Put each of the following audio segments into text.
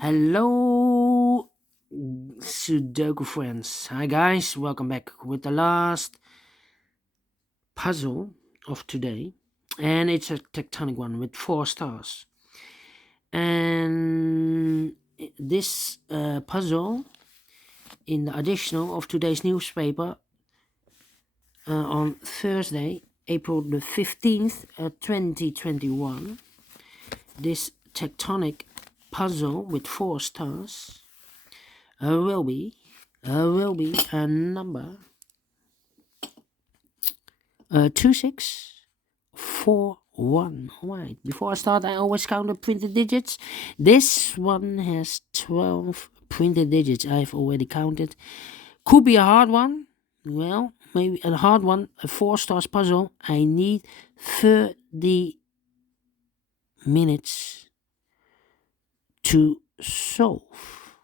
Hello, Sudoku friends. Hi, guys. Welcome back with the last puzzle of today. And it's a tectonic one with 4 stars. And this puzzle, in the additional of today's newspaper on Thursday, April the 15th, 2021, this tectonic puzzle with 4 stars will be a number 2641. Alright, before I start, I always count the printed digits. This one has 12 printed digits. I've already counted. Could be a hard one. Well, maybe a hard one. A 4 stars puzzle. I need 30 minutes to solve.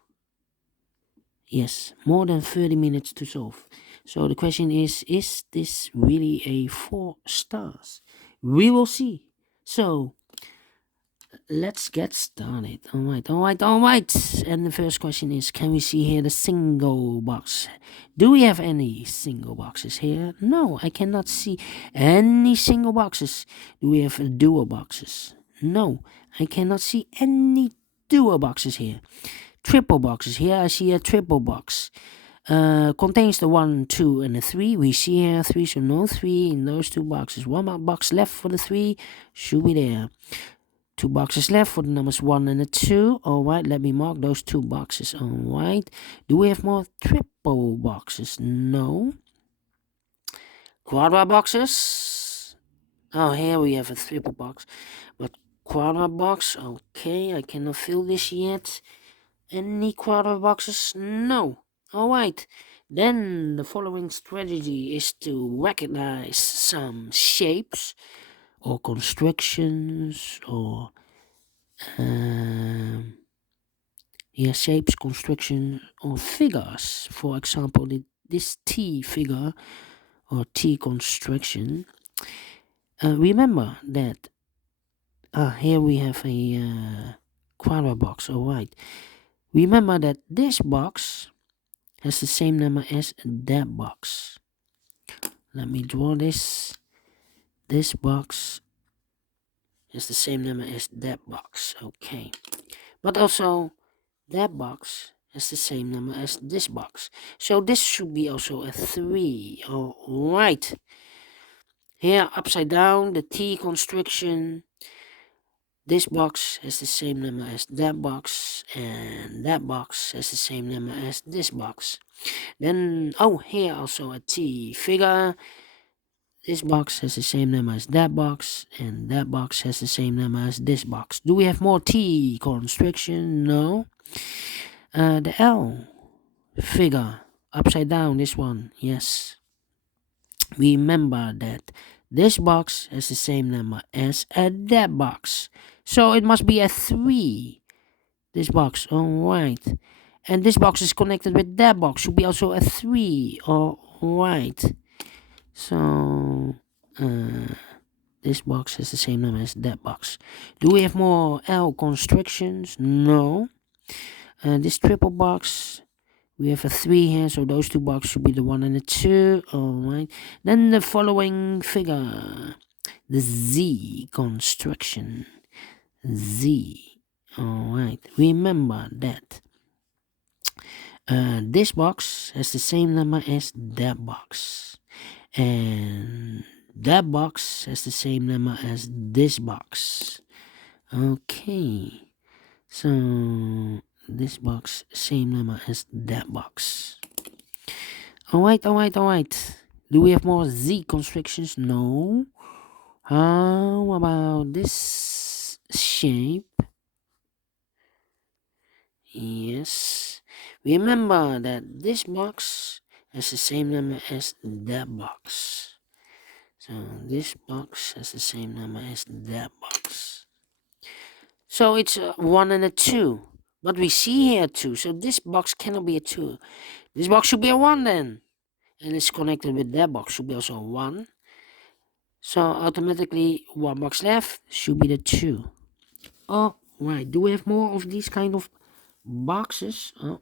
Yes, more than 30 minutes to solve. So the question is this really a 4 stars? We will see. So let's get started. Alright. And the first question is, can we see here the single box? Do we have any single boxes here? No, I cannot see any single boxes. Do we have dual boxes? No, I cannot see any dual boxes here. Triple boxes. Here I see a triple box. Contains the 1, 2, and the 3. We see here 3, so no 3 in those 2 boxes. 1 box left for the 3. Should be there. 2 boxes left for the numbers 1 and the 2. Alright, let me mark those 2 boxes. Alright. Do we have more triple boxes? No. Quadra boxes. Oh, here we have a triple box. But quadra box. Okay, I cannot fill this yet. Any quadra boxes? No. Alright. Then the following strategy is to recognize some shapes or constructions or shapes, construction or figures. For example, this T figure or T construction. Remember that here we have a quadra box. Alright. Remember that this box has the same number as that box. Let me draw this. This box has the same number as that box. Okay. But also, that box has the same number as this box. So this should be also a 3. Alright. Here, upside down, the T construction. This box has the same number as that box, and that box has the same number as this box. Then, here also a T figure. This box has the same number as that box, and that box has the same number as this box. Do we have more T construction? No. The L figure, upside down, this one, yes. Remember that this box has the same number as that box. So it must be a 3. This box, alright. And this box is connected with that box, should be also a 3. Alright. So, this box has the same number as that box. Do we have more L constructions? No. This triple box, we have a 3 here, so those 2 boxes should be the 1 and the 2. Alright. Then the following figure, the Z construction. Z. Alright. Remember that this box has the same number as that box. And that box has the same number as this box. Okay. So this box, same number as that box. Alright. Do we have more Z constructions? No. How about this shape? Yes. Remember that this box has the same number as that box. So this box has the same number as that box. So it's a 1 and a 2. But we see here 2. So this box cannot be a 2. This box should be a 1 then. And it's connected with that box. Should be also a 1. So automatically 1 box left should be the 2. Alright. Do we have more of these kind of boxes. Oh,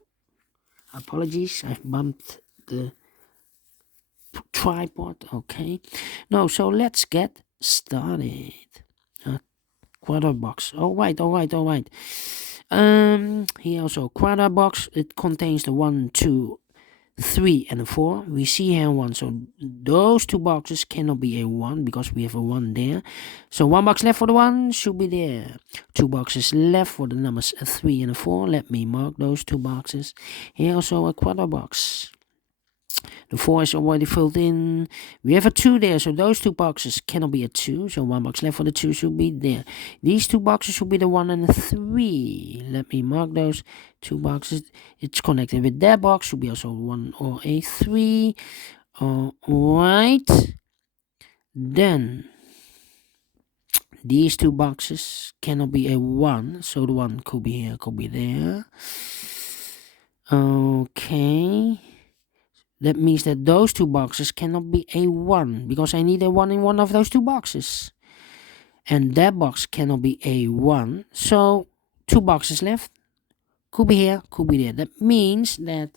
apologies, I've bumped the tripod. Okay, no, so let's get started. Quarter box. All right. Here also quarter box. It contains the 1, 2, 3, and a 4. We see here 1, so those two boxes cannot be a 1 because we have a 1 there. So 1 box left for the 1 should be there. 2 boxes left for the numbers 3 and a 4. Let me mark those 2 boxes. Here also a quarter box. The 4 is already filled in. We have a 2 there, so those 2 boxes cannot be a 2. So 1 box left for the 2 should be there. These 2 boxes should be the 1 and the 3. Let me mark those 2 boxes. It's connected with that box. Should be also 1 or a 3. Alright. Then these 2 boxes cannot be a 1. So the 1 could be here, could be there. Okay. That means that those 2 boxes cannot be a 1 because I need a 1 in one of those 2 boxes. And that box cannot be a 1. So 2 boxes left. Could be here, could be there. That means that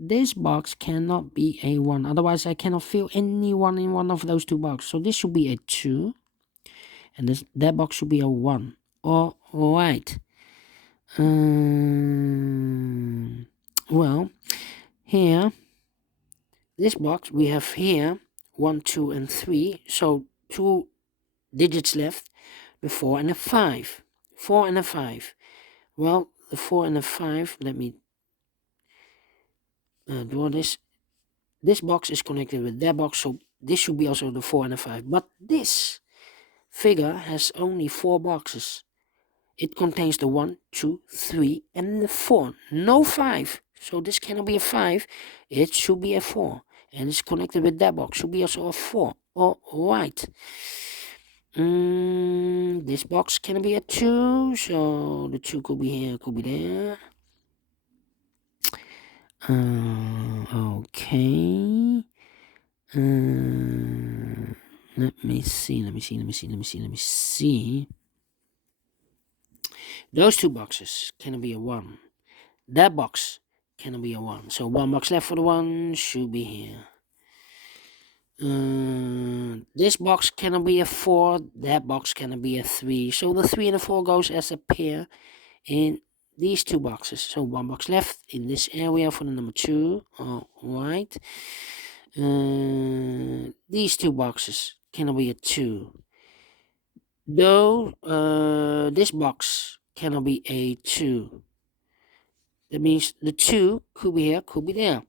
this box cannot be a 1. Otherwise, I cannot fill any 1 in one of those 2 boxes. So this should be a 2. And that box should be a 1. All right. Well, here. This box we have here 1, 2, and 3. So 2 digits left. The 4 and a 5. 4 and a 5. Well, the 4 and a 5. Let me draw this. This box is connected with that box, so this should be also the 4 and a 5. But this figure has only 4 boxes. It contains the 1, 2, 3, and the 4. No 5. So this cannot be a 5. It should be a 4. And it's connected with that box. Should be also a 4. Alright. This box can be a 2. So the 2 could be here, could be there. Okay. Let me see. Those 2 boxes can be a 1. That box cannot be a 1. So 1 box left for the 1 should be here. This box cannot be a 4. That box cannot be a 3. So the 3 and the 4 goes as a pair in these 2 boxes. So 1 box left in this area for the number 2. Alright. These 2 boxes cannot be a 2. Though this box cannot be a 2. That means the 2 could be here, could be there.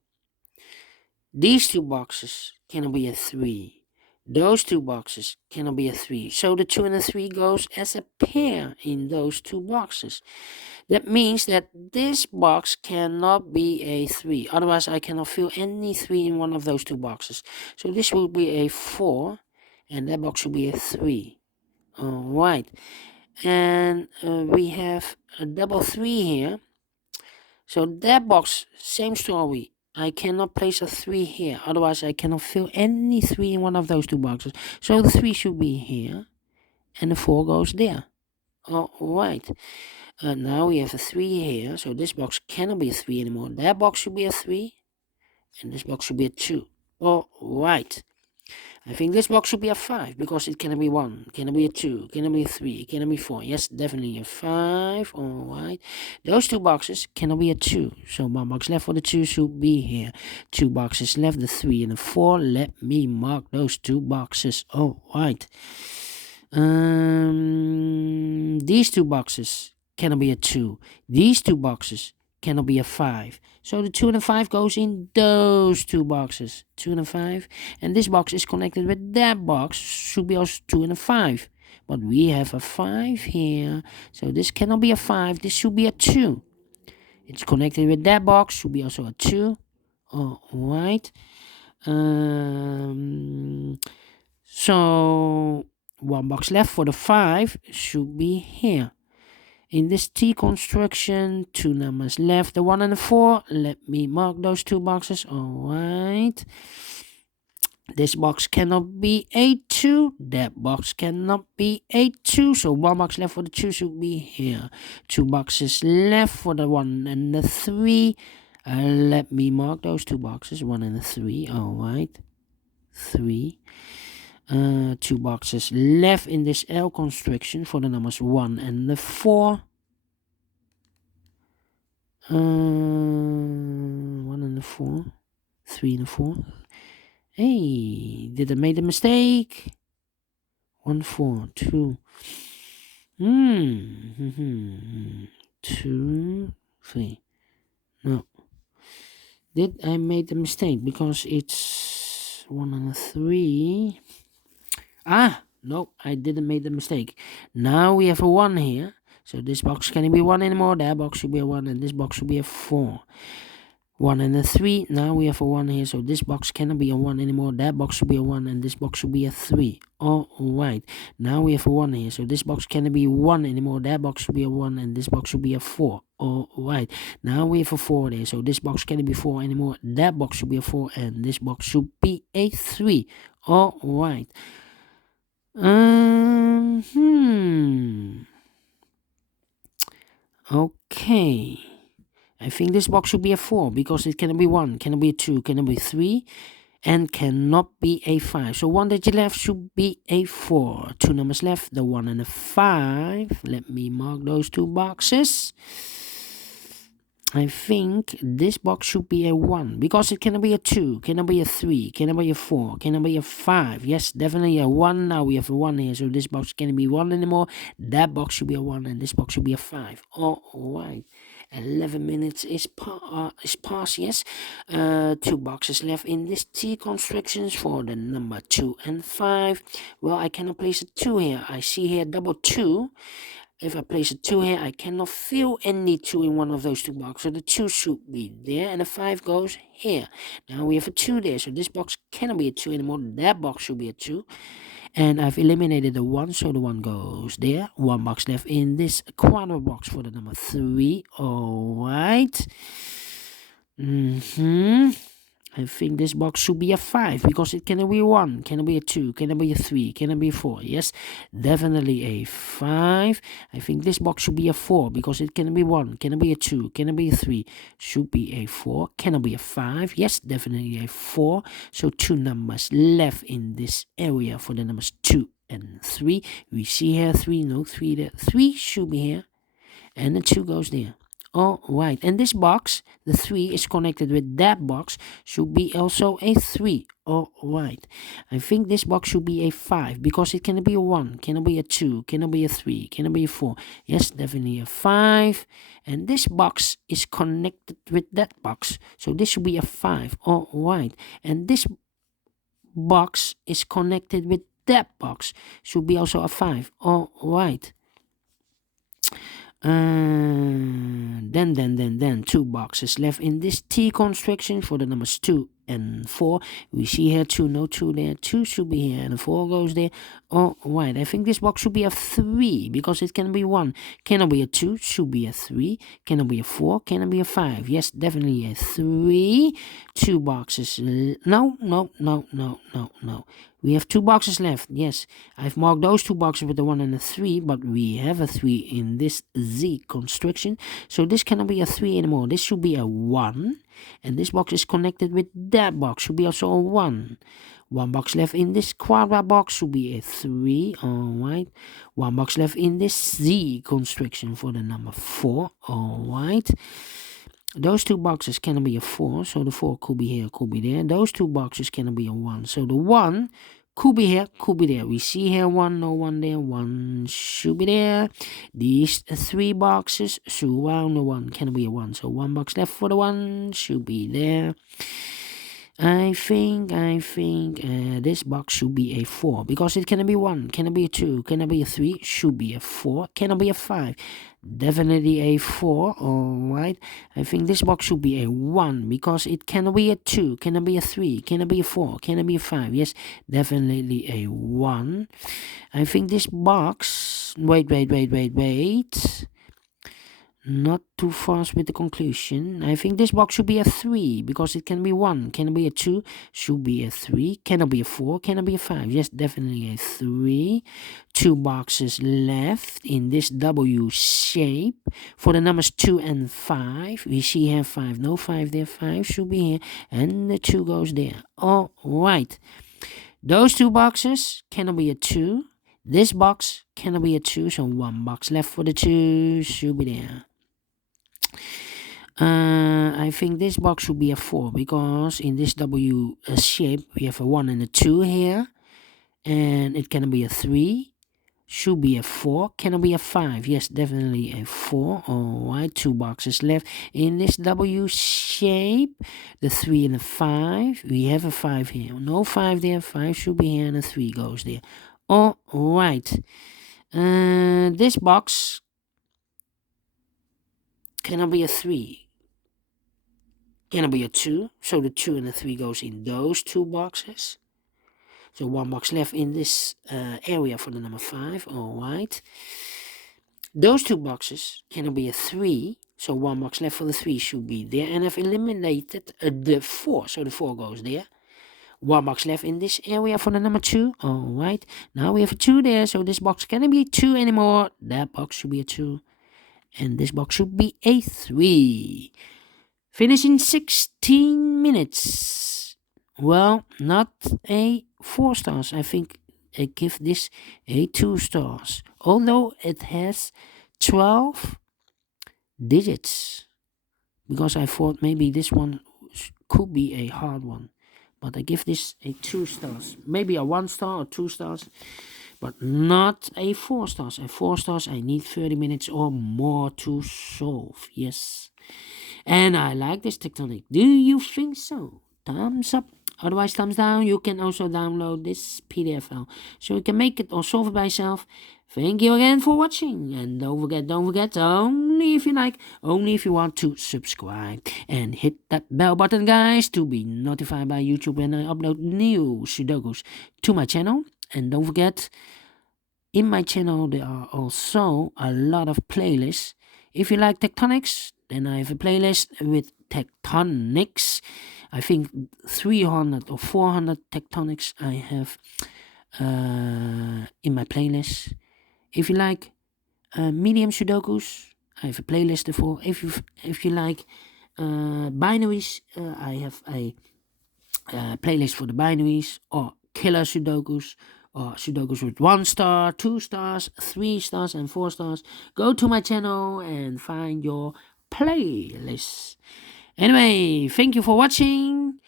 These 2 boxes cannot be a 3. Those 2 boxes cannot be a 3. So the 2 and the 3 goes as a pair in those 2 boxes. That means that this box cannot be a 3. Otherwise, I cannot fill any 3 in one of those 2 boxes. So this will be a 4. And that box will be a 3. Alright. And we have a double 3 here. So that box, same story. I cannot place a 3 here. Otherwise, I cannot fill any 3 in one of those 2 boxes. So the 3 should be here. And the 4 goes there. Alright. Now we have a 3 here. So this box cannot be a 3 anymore. That box should be a 3. And this box should be a 2. Alright. I think this box should be a 5 because it cannot be 1, cannot be a 2, cannot be a 3, cannot be 4. Yes, definitely a 5. Alright. Those 2 boxes cannot be a 2. So 1 box left for the 2 should be here. 2 boxes left, the 3 and the 4. Let me mark those 2 boxes. Alright. These 2 boxes cannot be a 2. These 2 boxes cannot be a 5. So the 2 and the 5 goes in those 2 boxes. 2 and a 5. And this box is connected with that box. Should be also 2 and a 5. But we have a 5 here. So this cannot be a 5. This should be a 2. It's connected with that box. Should be also a 2. Alright. So 1 box left for the 5 should be here. In this T construction, 2 numbers left, the 1 and the 4. Let me mark those 2 boxes. Alright. This box cannot be a 2. That box cannot be a 2. So 1 box left for the 2 should be here. 2 boxes left for the 1 and the 3. Let me mark those 2 boxes, 1 and the 3. Alright. 3. 2 boxes left in this L constriction for the numbers 1 and the 4. 1 and the 4. 3 and the 4. Hey, did I make a mistake? 1, 4, 2. 2, 3. No. Did I make a mistake? Because it's 1 and 3. No, I didn't make the mistake. Now we have a 1 here. So this box can't be 1 anymore. That box should be a 1 and this box should be a 4. 1 and a 3. Now we have a 1 here. So this box cannot be a 1 anymore. That box should be a 1 and this box should be a 3. Alright. Now we have a 1 here. So this box cannot be 1 anymore. That box should be a 1 and this box should be a 4. Alright. Now we have a 4 there. So this box cannot be 4 anymore. That box should be a 4 and this box should be a 3. Alright. Okay. I think this box should be a 4 because it cannot be 1, cannot be a 2, cannot be 3, and cannot be a 5. So 1 digit left should be a 4. 2 numbers left, the 1 and the 5. Let me mark those 2 boxes. I think this box should be a 1 because it cannot be a 2, cannot be a 3, cannot be a 4, cannot be a 5. Yes, definitely a 1. Now we have a 1 here, so this box cannot be 1 anymore. That box should be a 1 and this box should be a 5. Alright. 11 minutes is past, yes. 2 boxes left in this T constructions for the number 2 and 5. Well, I cannot place a 2 here. I see here double 2. If I place a 2 here, I cannot fill any 2 in one of those 2 boxes. So the 2 should be there and the 5 goes here. Now we have a 2 there. So this box cannot be a 2 anymore. That box should be a 2. And I've eliminated the 1, so the 1 goes there. 1 box left in this quarter box for the number 3. Alright. I think this box should be a 5 because it cannot be a 1, cannot be a 2, cannot be a 3, cannot be a 4. Yes, definitely a 5. I think this box should be a 4 because it cannot be 1, cannot be a 2, cannot be a 3, should be a 4, cannot be a 5. Yes, definitely a 4. So 2 numbers left in this area for the numbers 2 and 3. We see here 3, no 3 there. 3 should be here and the 2 goes there. Alright, and this box, the 3 is connected with that box, should be also a 3. Alright, I think this box should be a 5 because it cannot be a 1, cannot be a 2, cannot be a 3, cannot be a 4. Yes, definitely a 5. And this box is connected with that box, so this should be a 5. Alright, and this box is connected with that box, should be also a 5. Alright. Then 2 boxes left in this T construction for the numbers 2 and 4. We see here 2, no 2 there. 2 should be here and the 4 goes there. Alright, I think this box should be a 3 because it can be 1. Cannot be a 2, should be a 3. Cannot be a 4, cannot be a 5. Yes, definitely a 3. 2 boxes. No. We have 2 boxes left. Yes, I've marked those 2 boxes with the 1 and the 3, but we have a 3 in this Z construction. So this cannot be a 3 anymore. This should be a 1. And this box is connected with that box. Should be also a 1. 1 box left in this quadra box should be a 3. Alright. 1 box left in this Z construction for the number 4. Alright. Those 2 boxes cannot be a 4, so the 4 could be here, could be there. Those 2 boxes cannot be a 1, so the 1 could be here, could be there. We see here 1, no 1 there, 1 should be there. These 3 boxes, so no 1 cannot be a 1, so 1 box left for the 1 should be there. I think this box should be a 4 because it cannot be 1, cannot be a 2, cannot be a 3, should be a 4, cannot be a 5. Definitely a 4. Alright, I think this box should be a 1 because it cannot be a 2, cannot be a 3, cannot be a 4, cannot be a 5. Yes, definitely a 1. I think this box, wait. not too fast with the conclusion. I think this box should be a 3 because it can be 1, can be a 2, should be a 3, cannot be a 4, cannot be a 5. Yes, definitely a 3. 2 boxes left in this W shape for the numbers 2 and 5. We see here 5, no 5 there, 5 should be here, and the 2 goes there. All right. Those 2 boxes cannot be a 2. This box cannot be a 2, so 1 box left for the 2 should be there. I think this box should be a 4 because in this W shape we have a 1 and a 2 here, and it cannot be a 3. Should be a 4. Cannot be a 5. Yes, definitely a 4. Alright, 2 boxes left in this W shape. The 3 and the 5. We have a 5 here. No 5 there. 5 should be here and a 3 goes there. Alright. This box cannot be a 3. Cannot be a 2. So the 2 and the 3 goes in those 2 boxes. So 1 box left in this area for the number 5. Alright. Those 2 boxes cannot be a 3. So 1 box left for the 3 should be there. And I've eliminated the 4. So the 4 goes there. 1 box left in this area for the number 2. Alright. Now we have a 2 there. So this box cannot be a 2 anymore. That box should be a 2. And this box should be a 3. Finish in 16 minutes. Well, not a 4 stars. I think I give this a 2 stars. Although it has 12 digits. Because I thought maybe this one could be a hard one. But I give this a 2 stars. Maybe a 1 star or 2 stars. But not a 4 stars. A 4 stars I need 30 minutes or more to solve. Yes. And I like this Tectonic. Do you think so? Thumbs up. Otherwise, thumbs down. You can also download this PDF file so you can make it or solve it by yourself. Thank you again for watching. And don't forget, only if you like, only if you want to subscribe. And hit that bell button, guys, to be notified by YouTube when I upload new Sudokus to my channel. And don't forget, in my channel there are also a lot of playlists. If you like tectonics, then I have a playlist with tectonics. I think 300 or 400 tectonics I have in my playlist. If you like medium Sudokus, I have a playlist for. If you like binaries, I have a playlist for the binaries, or killer Sudokus, or Sudokus with 1 star, 2 stars, 3 stars, and 4 stars. Go to my channel and find your playlist. Anyway, thank you for watching.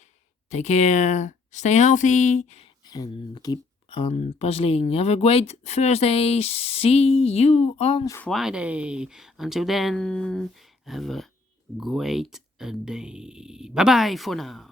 Take care, stay healthy, and keep on puzzling. Have a great Thursday. See you on Friday. Until then, have a great day. Bye bye for now.